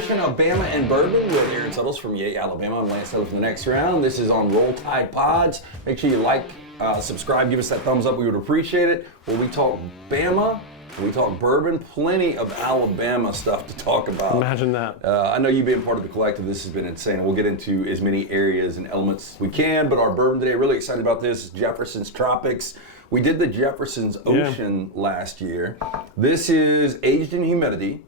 edition of Bama and Bourbon with Aaron Suttles from Yay, Alabama. I'm Lance Suttles for the next round. This is on Roll Tide Pods. Make sure you like, subscribe, give us that thumbs up. We would appreciate it. Where we talk Bama, we talk bourbon, plenty of Alabama stuff to talk about. Imagine that. I know you being part of the collective, this has been insane. We'll get into as many areas and elements as we can, but our bourbon today, really excited about this, Jefferson's Tropics. We did the Jefferson's Ocean last year. This is aged in humidity.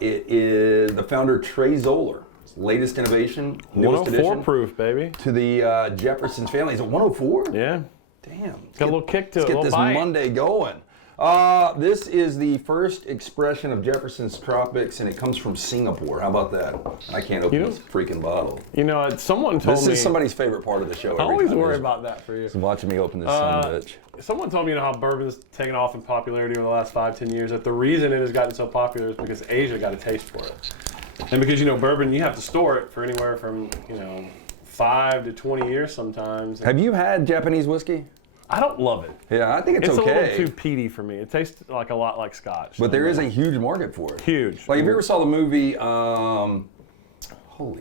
It is the founder Trey Zoller. Latest innovation, newest 104 addition proof, baby. to the Jefferson's family. Is it 104? Yeah. Damn. Got a little kick to it. Let's get this bite. Monday going. This is the first expression of Jefferson's Tropics, and it comes from Singapore. How about that? I can't open this freaking bottle. You know, someone told me. This is somebody's favorite part of the show. I always worry about that for you. Just watching me open this son of a bitch. Someone told me, how bourbon's taken off in popularity over the last 5-10 years, that the reason it has gotten so popular is because Asia got a taste for it. And because, bourbon, you have to store it for anywhere from, 5 to 20 years sometimes. Have you had Japanese whiskey? I don't love it. Yeah, I think it's okay. It's a little too peaty for me. It tastes like a lot like Scotch. But there is a huge market for it. Huge. Like, if you ever saw the movie, holy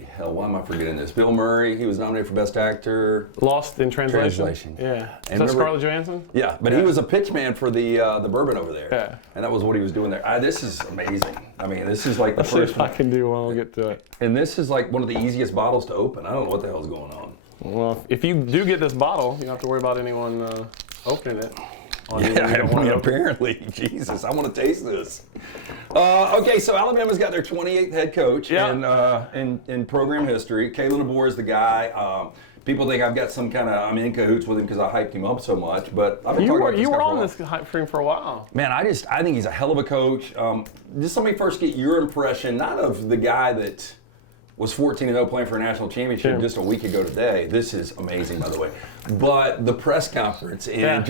hell, why am I forgetting this? Bill Murray, he was nominated for Best Actor. Lost in Translation. Yeah. Is that Scarlett Johansson? Yeah, but he was a pitch man for the bourbon over there. Yeah. And that was what he was doing there. This is amazing. I mean, this is like the Let's see first if I can do one. I'll get to it. And this is like one of the easiest bottles to open. I don't know what the hell's going on. Well, if you do get this bottle, you don't have to worry about anyone opening it. Apparently. Jesus, I want to taste this. Okay, so Alabama's got their 28th head coach in program history. Kalen DeBoer is the guy. People think I've got some kind of, I'm in cahoots with him because I hyped him up so much, but I've been talking about this You guy were for a on while. this hype train for a while. Man, I think he's a hell of a coach. Just let me first get your impression, not of the guy that was 14-0 playing for a national championship just a week ago today. This is amazing, by the way. But the press conference and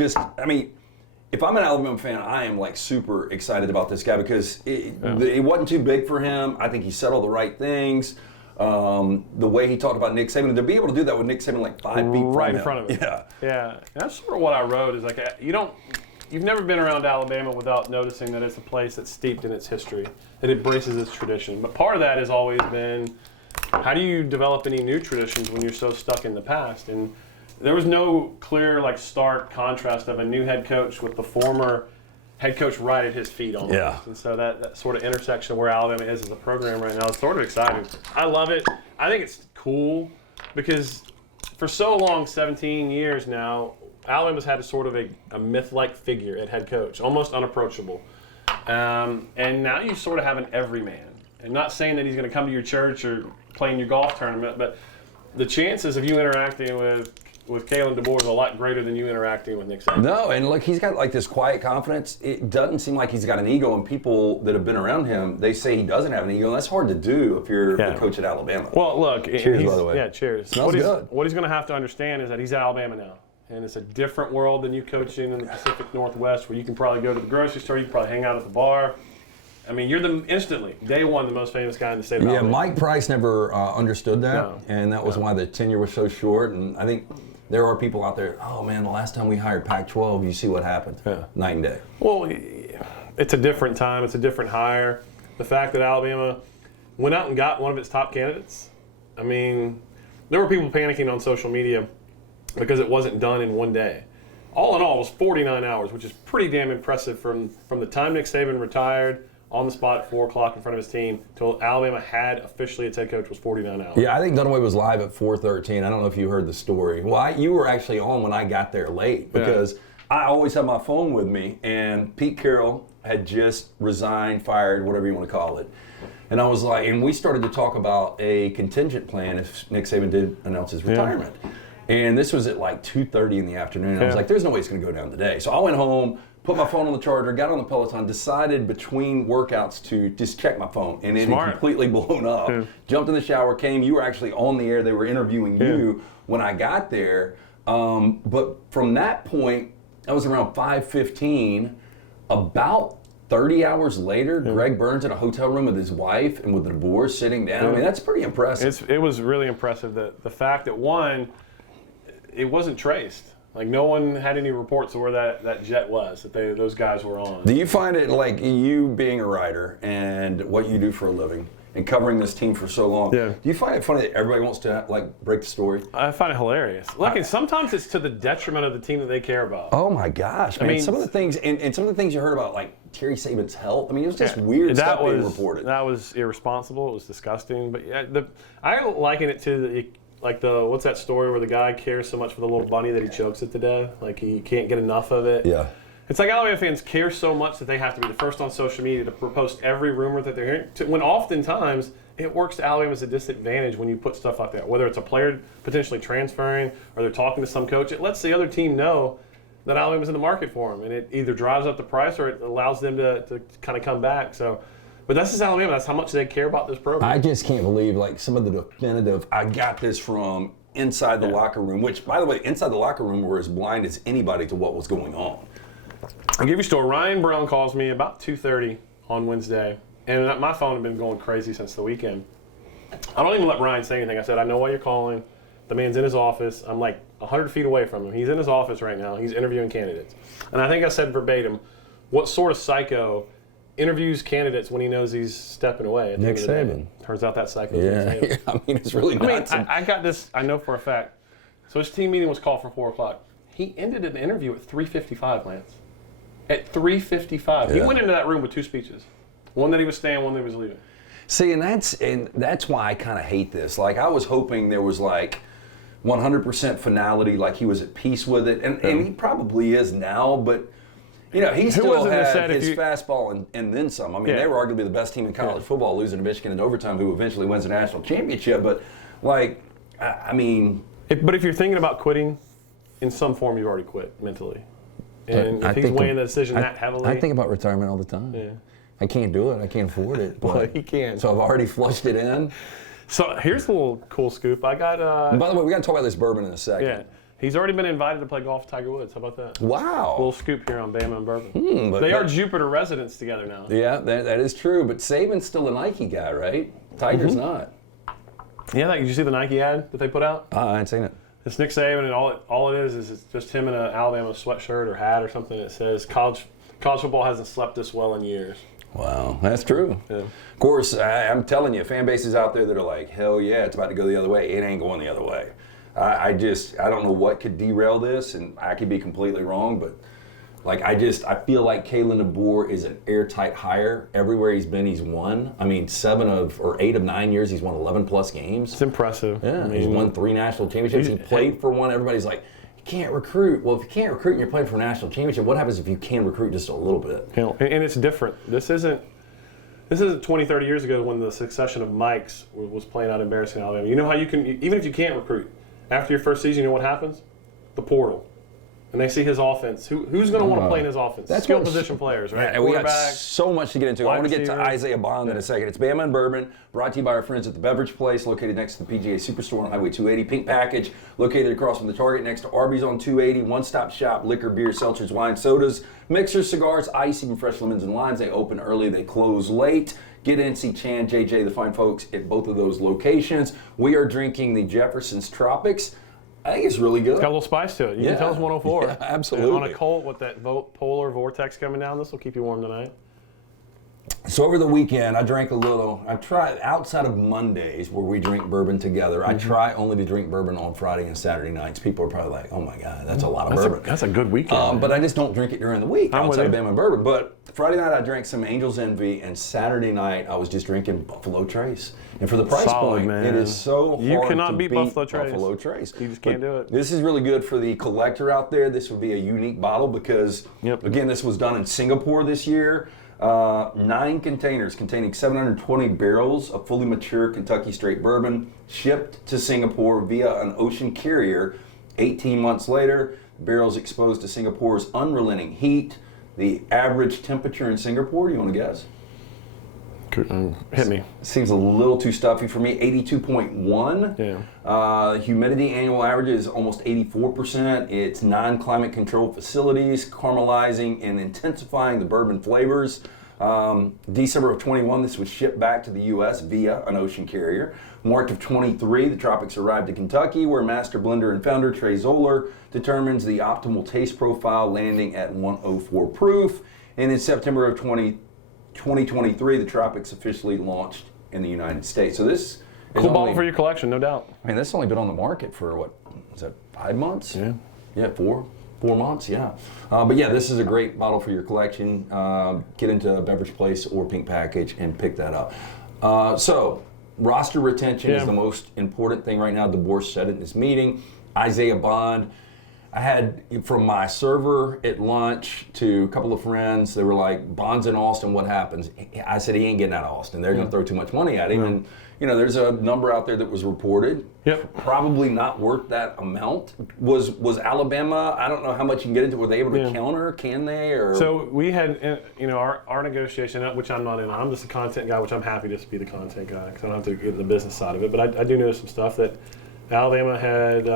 if I'm an Alabama fan, I am like super excited about this guy because it wasn't too big for him. I think he said all the right things. The way he talked about Nick Saban, to be able to do that with Nick Saban like 5 feet right from in front of him. Yeah. And that's sort of what I wrote. Is like you've never been around Alabama without noticing that it's a place that's steeped in its history, that embraces its tradition. But part of that has always been, how do you develop any new traditions when you're so stuck in the past? And there was no clear, stark contrast of a new head coach with the former head coach right at his feet almost. Yeah. And so that sort of intersection of where Alabama is as a program right now is sort of exciting. I love it. I think it's cool because for so long, 17 years now, Alabama's had a sort of a myth-like figure at head coach, almost unapproachable. And now you sort of have an everyman. And not saying that he's going to come to your church or play in your golf tournament, but the chances of you interacting with Kalen DeBoer is a lot greater than you interacting with Nick Saban. No, and look, he's got like this quiet confidence. It doesn't seem like he's got an ego, and people that have been around him, they say he doesn't have an ego, and that's hard to do if you're the coach at Alabama. Well, look. Cheers, by the way. Yeah, cheers. Smells good. What he's going to have to understand is that he's at Alabama now. And it's a different world than you coaching in the Pacific Northwest, where you can probably go to the grocery store, you can probably hang out at the bar. I mean, you're instantly, day one, the most famous guy in the state of Alabama. Yeah, Mike Price never understood that, and that was why the tenure was so short. And I think there are people out there, oh man, the last time we hired Pac-12, you see what happened. Yeah. Night and day. Well, it's a different time. It's a different hire. The fact that Alabama went out and got one of its top candidates, I mean, there were people panicking on social media because it wasn't done in one day. All in all, it was 49 hours, which is pretty damn impressive from the time Nick Saban retired on the spot at 4 o'clock in front of his team till Alabama had officially its head coach was 49 hours. Yeah, I think Dunaway was live at 4:13. I don't know if you heard the story. Well, you were actually on when I got there late because I always have my phone with me, and Pete Carroll had just resigned, fired, whatever you want to call it. And I was like, and we started to talk about a contingent plan if Nick Saban did announce his retirement. And this was at like 2:30 in the afternoon. And I was like, there's no way it's going to go down today. So I went home, put my phone on the charger, got on the Peloton, decided between workouts to just check my phone. And it had completely blown up. Jumped in the shower, came. You were actually on the air. They were interviewing you when I got there. But from that point, that was around 5:15. About 30 hours later, Greg Burns in a hotel room with his wife and with the DeBoer sitting down. I mean, that's pretty impressive. It was really impressive. The fact that, one, it wasn't traced. Like no one had any reports of where that jet was that those guys were on. Do you find it like you being a writer and what you do for a living and covering this team for so long? Yeah. Do you find it funny that everybody wants to like break the story? I find it hilarious. Look, and sometimes it's to the detriment of the team that they care about. Oh my gosh, man! mean, some of the things and some of the things you heard about, like Terry Saban's health. I mean, it was just weird stuff being reported. That was irresponsible. It was disgusting. But yeah, I liken it to what's that story where the guy cares so much for the little bunny that he chokes it to death? Like he can't get enough of it. Yeah. It's like Alabama fans care so much that they have to be the first on social media to post every rumor that they're hearing. When oftentimes it works to Alabama's a disadvantage when you put stuff like that. Whether it's a player potentially transferring or they're talking to some coach, it lets the other team know that Alabama's in the market for them, and it either drives up the price or it allows them to kind of come back. So, but that's just Alabama. That's how much they care about this program. I just can't believe like some of the definitive. I got this from inside the locker room, which, by the way, inside the locker room were as blind as anybody to what was going on. I'll give you a story. Ryan Brown calls me about 2:30 on Wednesday, and my phone had been going crazy since the weekend. I don't even let Ryan say anything. I said, I know why you're calling. The man's in his office. I'm like 100 feet away from him. He's in his office right now. He's interviewing candidates. And I think I said verbatim, what sort of psycho interviews candidates when he knows he's stepping away? At the Nick end of the day? Saban. Turns out that psycho. Yeah, I mean, it's really nuts. I got this, I know for a fact. So his team meeting was called for 4 o'clock. He ended an interview at 3:55, Lance. At 3:55. He went into that room with 2 speeches. One that he was staying, one that he was leaving. See, and that's why I kind of hate this. Like, I was hoping there was like 100% finality, like he was at peace with it, and he probably is now, but you know, he still had his fastball and then some. I mean, they were arguably the best team in college football, losing to Michigan in overtime, who eventually wins the national championship, but like, I mean... But if you're thinking about quitting, in some form you've already quit mentally. And if he's weighing the decision that heavily... I think about retirement all the time. Yeah. I can't do it. I can't afford it. Well, he can. So I've already flushed it in. So here's a little cool scoop. I got. And by the way, we got to talk about this bourbon in a second. Yeah, he's already been invited to play golf with Tiger Woods. How about that? Wow. Little scoop here on Bama and Bourbon. They are Jupiter residents together now. Yeah, that is true. But Saban's still a Nike guy, right? Tiger's not. Yeah, did you see the Nike ad that they put out? I ain't seen it. It's Nick Saban, and all it is it's just him in an Alabama sweatshirt or hat or something that says college football hasn't slept this well in years. Wow, that's true. Yeah. Of course, I'm telling you, fan bases out there that are like, hell yeah, it's about to go the other way. It ain't going the other way. I don't know what could derail this, and I could be completely wrong, but like I feel like Kalen DeBoer is an airtight hire. Everywhere he's been, he's won. I mean, 8 of 9 years, he's won 11 plus games. It's impressive. Yeah, I mean, he's won 3 national championships. He played for one. Everybody's like, can't recruit. Well, if you can't recruit and you're playing for a national championship, what happens if you can recruit just a little bit? You know, and it's different. This isn't 20, 30 years ago when the succession of Mikes was playing out embarrassing Alabama. You know how you can, even if you can't recruit, after your first season, you know what happens? The portal. And they see his offense. Who's going to want to play in his offense? That's skilled position players, right? And we got so much to get into. I want to get to Isaiah Bond in a second. It's Bama and Bourbon, brought to you by our friends at the Beverage Place, located next to the PGA Superstore on Highway 280. Pink Package, located across from the Target next to Arby's on 280. One-stop shop, liquor, beer, seltzers, wine, sodas, mixers, cigars, ice, even fresh lemons and limes. They open early, they close late. Get in, see Chan, JJ, the fine folks at both of those locations. We are drinking the Jefferson's Tropics. I think it's really good. It's got a little spice to it. You can tell it's 104. Yeah, absolutely. And on a cold with that polar vortex coming down, this will keep you warm tonight. So over the weekend, I drank a little. I tried, outside of Mondays where we drink bourbon together, I try only to drink bourbon on Friday and Saturday nights. People are probably like, oh my God, that's a lot of bourbon. That's a good weekend. But I just don't drink it during the week outside of with Bama and Bourbon. But Friday night I drank some Angel's Envy, and Saturday night I was just drinking Buffalo Trace. And for the price point, man. it is so hard You cannot to beat Buffalo Trace. You just can't do it. This is really good for the collector out there. This would be a unique bottle because, again, this was done in Singapore this year. 9 containers containing 720 barrels of fully mature Kentucky straight bourbon, shipped to Singapore via an ocean carrier. 18 months later, barrels exposed to Singapore's unrelenting heat. The average temperature in Singapore, do you want to guess? Hit me. Seems a little too stuffy for me. 82.1. Yeah. Humidity annual average is almost 84%. It's non-climate controlled facilities, caramelizing and intensifying the bourbon flavors. December of 21, this was shipped back to the U.S. via an ocean carrier. March of 23, the Tropics arrived to Kentucky, where master blender and founder Trey Zoller determines the optimal taste profile, landing at 104 proof. And in September of 2023, the Tropics officially launched in the United States. So this is Cool bottle for your collection, no doubt. I mean, this has only been on the market for, what, is that 5 months? Yeah. Yeah, 4 months, yeah. But yeah, this is a great bottle for your collection. Get into a beverage place or pink package and pick that up. So, roster retention is the most important thing right now. DeBoer said it in this meeting. Isaiah Bond, I had from my server at lunch to a couple of friends, they were like, Bond's in Austin, what happens? I said, he ain't getting out of Austin. They're going to throw too much money at him. And, you know, there's a number out there that was reported. Yep. Probably not worth that amount. Was Alabama, I don't know how much you can get into, were they able to counter? Can they? Or So we had, you know, our negotiation, which I'm not in. I'm just a content guy, which I'm happy just to be the content guy because I don't have to get in the business side of it. But I do know some stuff that Alabama had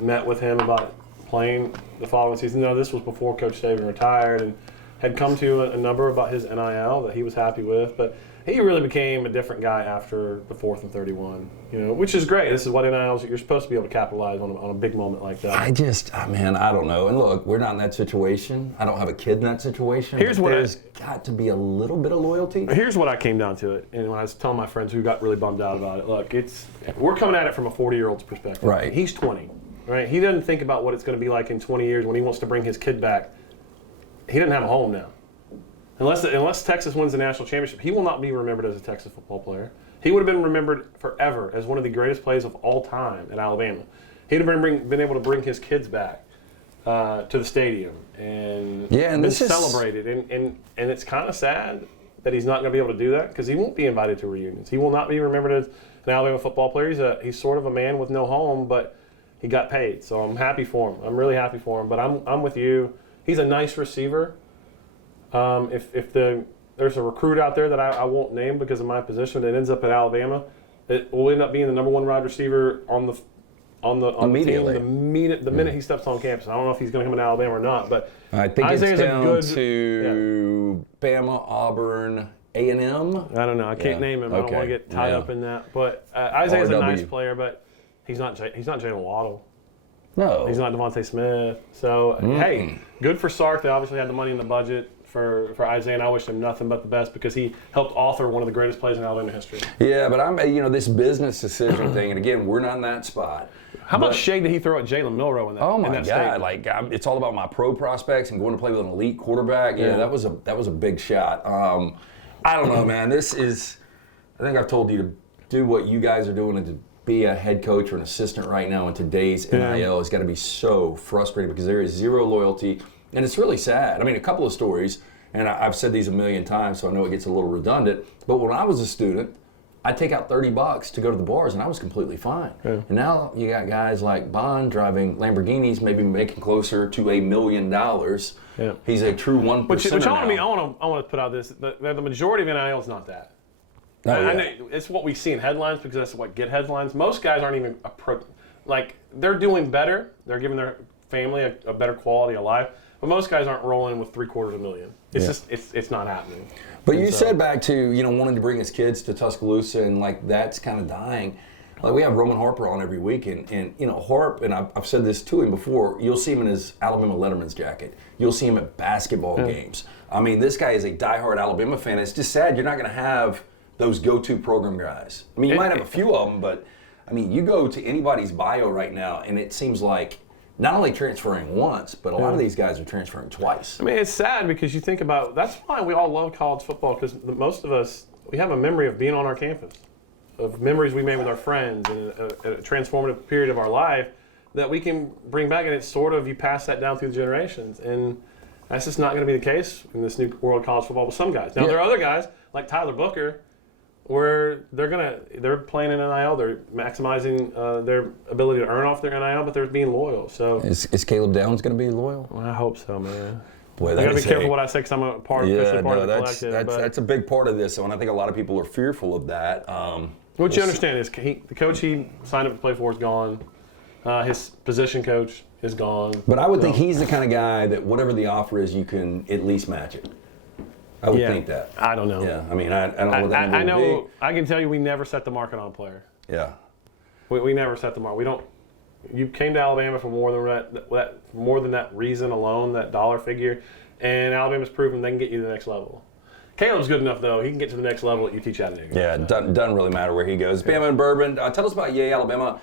met with him about playing the following season. No, this was before Coach Saban retired, and had come to a number about his NIL that he was happy with. But he really became a different guy after the 4th and 31, you know, which is great. This is what NILs, you're supposed to be able to capitalize on a big moment like that. I don't know. And look, we're not in that situation. I don't have a kid in that situation. Here's what there's got to be a little bit of loyalty. Here's what I came down to it, and when I was telling my friends who got really bummed out about it, look, we're coming at it from a 40-year-old's perspective. Right. He's 20, right? He doesn't think about what it's going to be like in 20 years when he wants to bring his kid back. He doesn't have a home now. Unless Texas wins the national championship, he will not be remembered as a Texas football player. He would have been remembered forever as one of the greatest plays of all time at Alabama. He'd have been able to bring his kids back to the stadium and been celebrated. And it's kind of sad that he's not going to be able to do that because he won't be invited to reunions. He will not be remembered as an Alabama football player. He's sort of a man with no home, but he got paid. So I'm happy for him. I'm really happy for him. But I'm with you. He's a nice receiver. If there's a recruit out there that I won't name because of my position that ends up at Alabama, it will end up being the number 1 wide receiver on the team the minute he steps on campus. I don't know if he's going to come to Alabama or not, but I think Isaiah's it's down to Bama, Auburn, A&M. I don't know. I can't name him. I don't want to get tied up in that. But Isaiah's a nice player, but he's not Jalen Waddle. No. He's not Devontae Smith. So, hey, good for Sark. They obviously had the money in the budget for Isaiah, and I wish him nothing but the best because he helped author one of the greatest plays in Alabama history. Yeah, but this business decision thing, and again, we're not in that spot. How much shade did he throw at Jalen Milroe in that? Oh my God! Statement? It's all about my pro prospects and going to play with an elite quarterback. Yeah, that was a big shot. I don't know, man. I think I've told you to do what you guys are doing and to be a head coach or an assistant right now in today's NIL has got to be so frustrating because there is zero loyalty. And it's really sad. I mean, a couple of stories, and I've said these a million times, so I know it gets a little redundant, but when I was a student, I'd take out $30 to go to the bars, and I was completely fine. Yeah. And now you got guys like Bond driving Lamborghinis, maybe making closer to $1 million. Yeah. He's a true 1%. Which I want to put out this, the majority of NIL is not that. I know it's what we see in headlines because that's what get headlines. Most guys aren't even, they're doing better. They're giving their family a better quality of life. But most guys aren't rolling with $750,000. It's just it's not happening. But you said back to wanting to bring his kids to Tuscaloosa and that's kind of dying. Like we have Roman Harper on every week, and Harp, and I've said this to him before. You'll see him in his Alabama Letterman's jacket. You'll see him at basketball games. I mean, this guy is a diehard Alabama fan. It's just sad you're not going to have those go-to program guys. I mean, you might have a few of them, but I mean, you go to anybody's bio right now, and it seems like. Not only transferring once, but a lot of these guys are transferring twice. I mean, it's sad because you think about, that's why we all love college football because most of us, we have a memory of being on our campus, of memories we made with our friends and a transformative period of our life that we can bring back, and it's sort of, you pass that down through the generations. And that's just not going to be the case in this new world of college football with some guys. Now, there are other guys, like Tyler Booker, where they're playing in NIL, they're maximizing their ability to earn off their NIL, but they're being loyal. So is Caleb Downs going to be loyal? Well, I hope so, man. Boy, I got to be careful what I say because I'm a part of the collective. That's a big part of this, and I think a lot of people are fearful of that. What you understand is the coach he signed up to play for is gone. His position coach is gone. But I would think he's the kind of guy that whatever the offer is, you can at least match it. I would think that. I don't know. Yeah, I mean, I don't know what that I would know. be. I can tell you, we never set the market on a player. Yeah. We never set the mark. We don't. You came to Alabama for more than that reason alone, that dollar figure, and Alabama's proven they can get you to the next level. Caleb's good enough though; he can get to the next level at UT Chattanooga. Yeah, it doesn't really matter where he goes. Bama and Bourbon. Tell us about Yay, Alabama.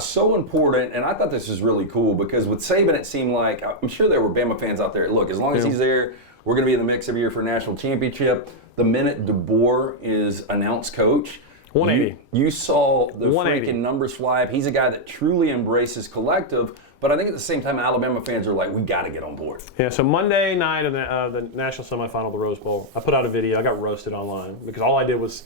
So important, and I thought this was really cool because with Saban, it seemed like I'm sure there were Bama fans out there. Look, as long as he's there, we're going to be in the mix every year for a national championship. The minute DeBoer is announced coach, 180. You saw the 180. freaking numbers fly up. He's a guy that truly embraces collective, but I think at the same time, Alabama fans are like, we got to get on board. Yeah, so Monday night of the national semifinal, the Rose Bowl, I put out a video. I got roasted online because all I did was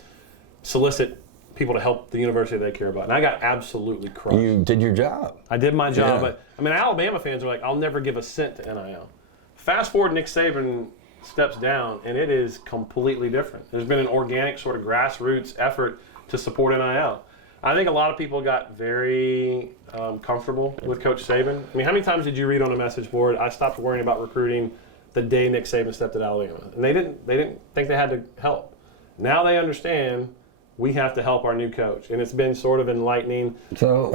solicit people to help the university they care about, and I got absolutely crushed. You did your job. I did my job, Yeah. but I mean, Alabama fans are like, I'll never give a cent to NIL. Fast forward, Nick Saban steps down, and it is completely different. There's been an organic sort of grassroots effort to support NIL. I think a lot of people got very comfortable with Coach Saban. I mean, how many times did you read on a message board, I stopped worrying about recruiting the day Nick Saban stepped at Alabama? And they didn't think they had to help. Now they understand we have to help our new coach. And it's been sort of enlightening. So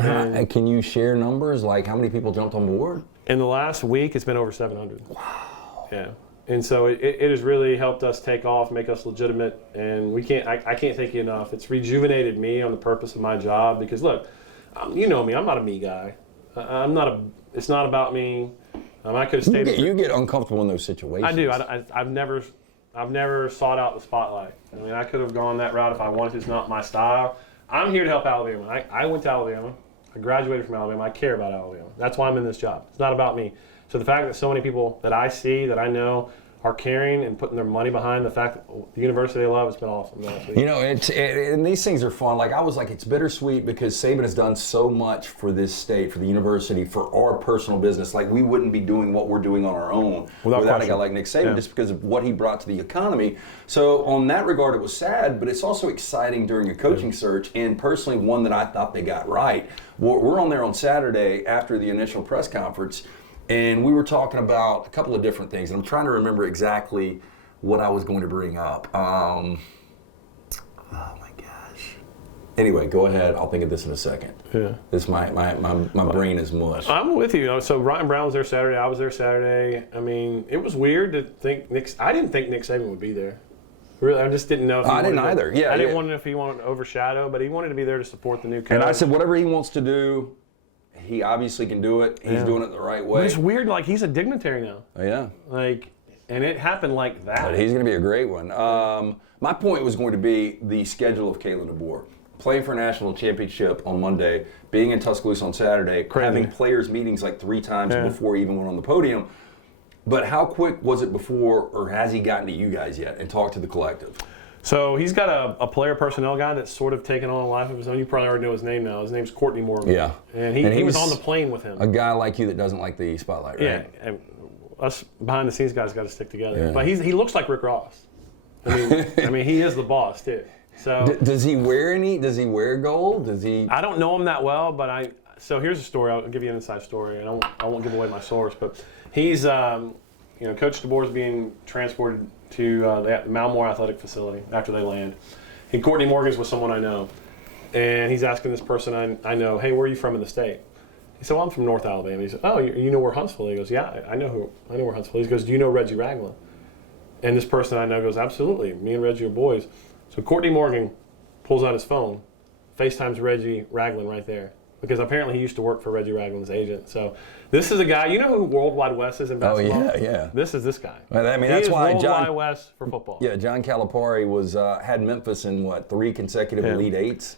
can you share numbers, like how many people jumped on board? In the last week, it's been over 700. Wow. Yeah. And so it has really helped us take off, make us legitimate, and I can't thank you enough. It's rejuvenated me on the purpose of my job because look, you know me, I'm not a me guy. It's not about me. I could have stayed. You get uncomfortable in those situations. I do. I've never sought out the spotlight. I mean, I could have gone that route if I wanted to. It's not my style. I'm here to help Alabama. I went to Alabama. I graduated from Alabama. I care about Alabama. That's why I'm in this job. It's not about me. So the fact that so many people that I see, that I know, are caring and putting their money behind the fact that the university they love, it's been awesome. You know, and these things are fun. Like I was like, it's bittersweet because Saban has done so much for this state, for the university, for our personal business. Like we wouldn't be doing what we're doing on our own without a guy like Nick Saban, just because of what he brought to the economy. So on that regard, it was sad, but it's also exciting during a coaching search, and personally one that I thought they got right. We're on there on Saturday after the initial press conference, and we were talking about a couple of different things, and I'm trying to remember exactly what I was going to bring up. Oh my gosh. Anyway, go ahead. I'll think of this in a second. Yeah. This my brain is mush. I'm with you. So Ryan Brown was there Saturday. I was there Saturday. I mean, it was weird to think I didn't think Nick Saban would be there. Really, I just didn't know. If I didn't either. Yeah, I didn't want to know if he wanted to overshadow, but he wanted to be there to support the new coach. And I said, whatever he wants to do, he obviously can do it. He's doing it the right way. But it's weird, like he's a dignitary now. Yeah. Like, and it happened like that. But he's going to be a great one. My point was going to be the schedule of Kalen DeBoer. Playing for a national championship on Monday, being in Tuscaloosa on Saturday, having players meetings like 3 times before he even went on the podium. But how quick was it before, or has he gotten to you guys yet and talked to the collective? So he's got a player personnel guy that's sort of taken on a life of his own. You probably already know his name now. His name's Courtney Morgan. Yeah. And he was on the plane with him. A guy like you that doesn't like the spotlight, right? Yeah. And us behind the scenes guys got to stick together. Yeah. But he looks like Rick Ross. I mean, he is the boss too. So does he wear any? Does he wear gold? Does he? I don't know him that well, but so here's a story. I'll give you an inside story, and I won't give away my source. But he's, Coach DeBoer is being transported to the Malmore Athletic Facility after they land. And Courtney Morgan's with someone I know, and he's asking this person I know, hey, where are you from in the state? He said, well, I'm from North Alabama. He said, oh, you know where Huntsville is? He goes, yeah, I know where Huntsville is. He goes, do you know Reggie Ragland? And this person I know goes, absolutely. Me and Reggie are boys. So Courtney Morgan pulls out his phone, FaceTimes Reggie Ragland right there, because apparently he used to work for Reggie Ragland's agent. So this is a guy, you know who World Wide West is in basketball? Oh, yeah. This is this guy. Well, I mean, he that's is why World John Wide West for football. Yeah, John Calipari had Memphis in, 3 consecutive Elite Eights?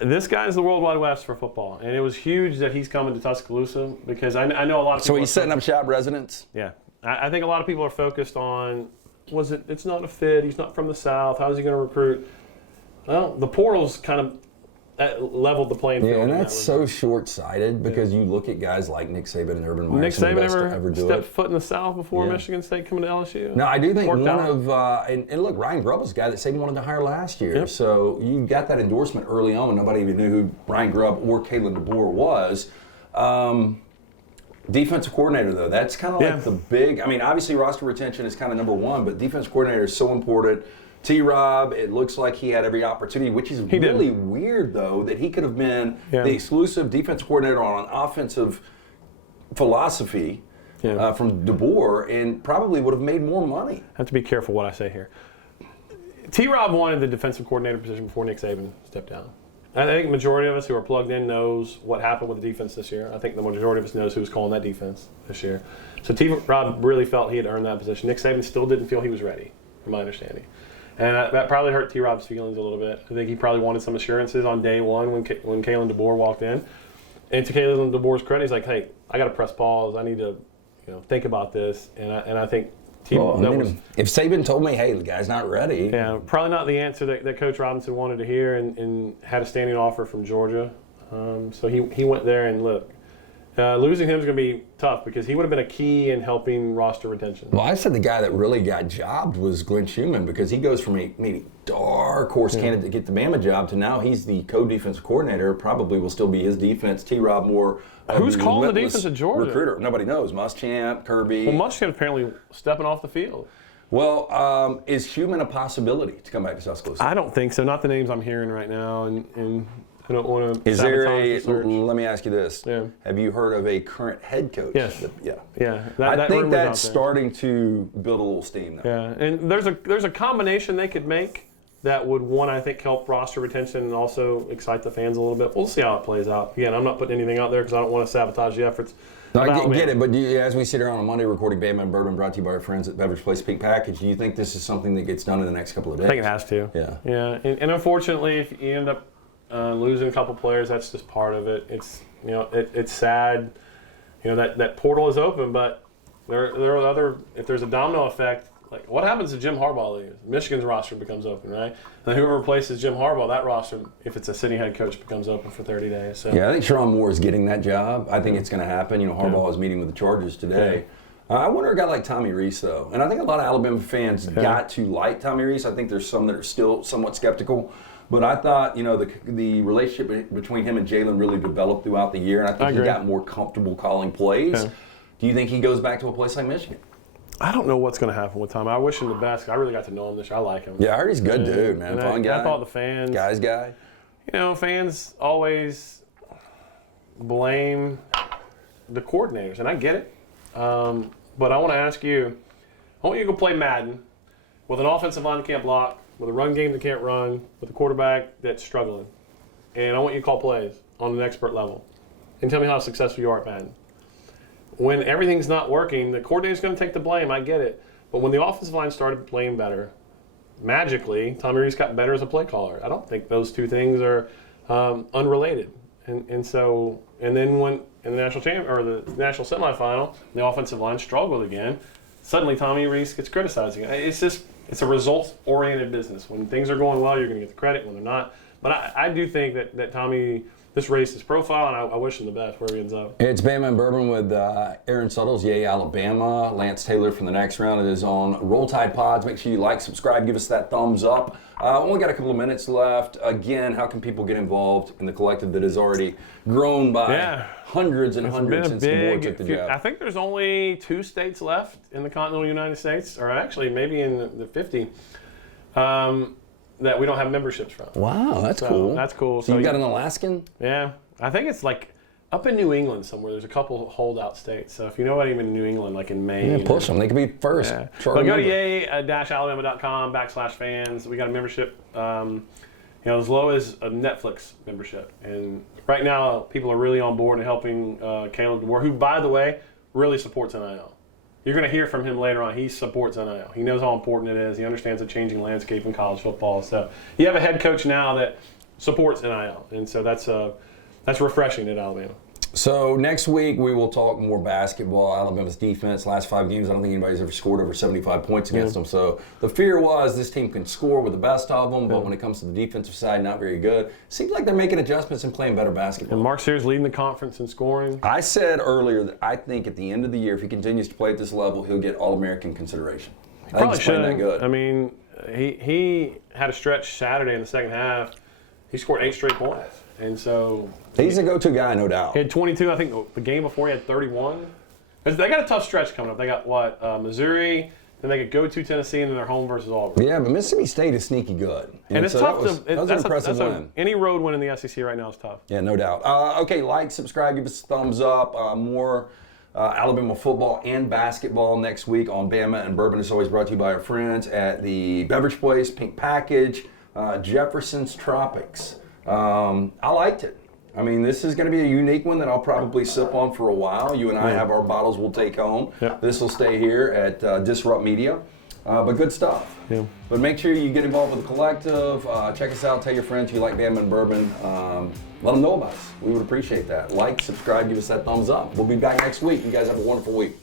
This guy's the World Wide West for football. And it was huge that he's coming to Tuscaloosa because I know a lot of people. So he's setting up shop residents? Yeah. I think a lot of people are focused on, it's not a fit, he's not from the South, how is he going to recruit? Well, the portal's kind of leveled the playing field. Yeah, and that's so short-sighted because you look at guys like Nick Saban and Urban Meyer. Nick Saban ever do stepped it. foot in the South before Michigan State coming to LSU. No, I do think and look, Ryan Grubb was a guy that Saban wanted to hire last year. Yep. So you got that endorsement early on. Nobody even knew who Ryan Grubb or Kalen DeBoer was. Defensive coordinator, though, that's kind of like the big. I mean, obviously roster retention is kind of number one, but defensive coordinator is so important. T-Rob, it looks like he had every opportunity, which is really weird, though, that he could have been the exclusive defensive coordinator on an offensive philosophy from DeBoer and probably would have made more money. I have to be careful what I say here. T-Rob wanted the defensive coordinator position before Nick Saban stepped down. I think the majority of us who are plugged in knows what happened with the defense this year. I think the majority of us knows who was calling that defense this year. So T-Rob really felt he had earned that position. Nick Saban still didn't feel he was ready, from my understanding. And that probably hurt T-Rob's feelings a little bit. I think he probably wanted some assurances on day one when Kalen DeBoer walked in. And to Kalen DeBoer's credit, he's like, hey, I got to press pause. I need to think about this. And I think if Saban told me, hey, the guy's not ready. Yeah, probably not the answer that Coach Robinson wanted to hear and had a standing offer from Georgia. So he went there and look. Losing him is going to be tough because he would have been a key in helping roster retention. Well, I said the guy that really got jobbed was Glenn Schumann because he goes from a maybe dark horse candidate to get the Bama job to now he's the co-defensive coordinator. Probably will still be his defense. T-Rob more. Who's calling the defense at Georgia? Recruiter. Nobody knows. Muschamp, Kirby. Well, Muschamp apparently stepping off the field. Well, is Schumann a possibility to come back to Suttles? I don't think so. Not the names I'm hearing right now, and I don't want to. Is there a? Let me ask you this. Yeah. Have you heard of a current head coach? Yes. Yeah. I think that's starting to build a little steam now. Yeah, and there's a combination they could make that would, one, I think, help roster retention and also excite the fans a little bit. We'll see how it plays out. Again, I'm not putting anything out there because I don't want to sabotage the efforts. No, I get it, but as we sit here on a Monday recording Bama Bourbon brought to you by our friends at Beverage Place Peak Package, do you think this is something that gets done in the next couple of days? I think it has to. Yeah. Yeah, and unfortunately, if you end up losing a couple players, that's just part of it. It's it's sad. That portal is open, but there are other. If there's a domino effect, like what happens if Jim Harbaugh leaves? Michigan's roster becomes open, right? And whoever replaces Jim Harbaugh, that roster, if it's a city head coach, becomes open for 30 days. So. Yeah, I think Sharon Moore is getting that job. I think it's going to happen. Harbaugh is meeting with the Chargers today. I wonder a guy like Tommy Rees, though. And I think a lot of Alabama fans got to like Tommy Rees. I think there's some that are still somewhat skeptical. But I thought, the relationship between him and Jalen really developed throughout the year. And I think he got more comfortable calling plays. Yeah. Do you think he goes back to a place like Michigan? I don't know what's going to happen with Tommy. I wish him the best. I really got to know him this year. I like him. Yeah, I heard he's a good dude, man. Fun guy. I thought the fans. Guy's guy. Fans always blame the coordinators, and I get it. But I want to ask you, I want you to go play Madden with an offensive line that can't block, with a run game that can't run, with a quarterback that's struggling. And I want you to call plays on an expert level and tell me how successful you are at Madden. When everything's not working, the coordinator's going to take the blame. I get it. But when the offensive line started playing better, magically, Tommy Rees got better as a play caller. I don't think those two things are unrelated. And then when in the national the national semifinal, the offensive line struggled again. Suddenly, Tommy Rees gets criticized again. It's a results-oriented business. When things are going well, you're going to get the credit. When they're not, but I do think that Tommy. This raised his profile, and I wish him the best wherever he ends up. It's Bama Bourbon with Aaron Suttles, Yay, Alabama. Lance Taylor from the next round. It is on Roll Tide Pods. Make sure you like, subscribe, give us that thumbs up. Only got a couple of minutes left. Again, how can people get involved in the collective that has already grown by hundreds and hundreds since DeBoer took the job? I think there's only 2 states left in the continental United States, or actually maybe in the 50. That we don't have memberships from. Wow, that's cool. That's cool. So you got an Alaskan? Yeah. I think it's like up in New England somewhere. There's a couple holdout states. So if you know about even New England, like in Maine. Yeah, push them. They could be first. Yeah. But go to yay-alabama.com/fans. We got a membership, as low as a Netflix membership. And right now, people are really on board and helping Kalen DeBoer, who, by the way, really supports NIL. You're going to hear from him later on. He supports NIL. He knows how important it is. He understands the changing landscape in college football. So you have a head coach now that supports NIL, and so that's refreshing at Alabama. So next week we will talk more basketball. Alabama's defense, last 5 games, I don't think anybody's ever scored over 75 points against them. So the fear was this team can score with the best of them, but when it comes to the defensive side, not very good. Seems like they're making adjustments and playing better basketball. And Mark Sears leading the conference in scoring. I said earlier that I think at the end of the year, if he continues to play at this level, he'll get All-American consideration. I think he's playing that good. I mean, he had a stretch Saturday in the second half. He scored 8 straight points. And so he's a go-to guy, no doubt. He had 22. I think the game before he had 31. They got a tough stretch coming up. They got what? Missouri. Then they could go to Tennessee, and then they're home versus Auburn. Yeah, but Mississippi State is sneaky good. And it's so tough that was an impressive win. Any road win in the SEC right now is tough. Yeah, no doubt. Okay, like, subscribe, give us a thumbs up. More Alabama football and basketball next week on Bama and Bourbon. It's always brought to you by our friends at the Beverage Place, Pink Package, Jefferson's Tropics. I liked it. I mean, this is going to be a unique one that I'll probably sip on for a while. You and I have our bottles we'll take home. Yep. This will stay here at Disrupt Media. But good stuff. Yeah. But make sure you get involved with the collective. Check us out. Tell your friends you like Bama and Bourbon. Let them know about us. We would appreciate that. Like, subscribe, give us that thumbs up. We'll be back next week. You guys have a wonderful week.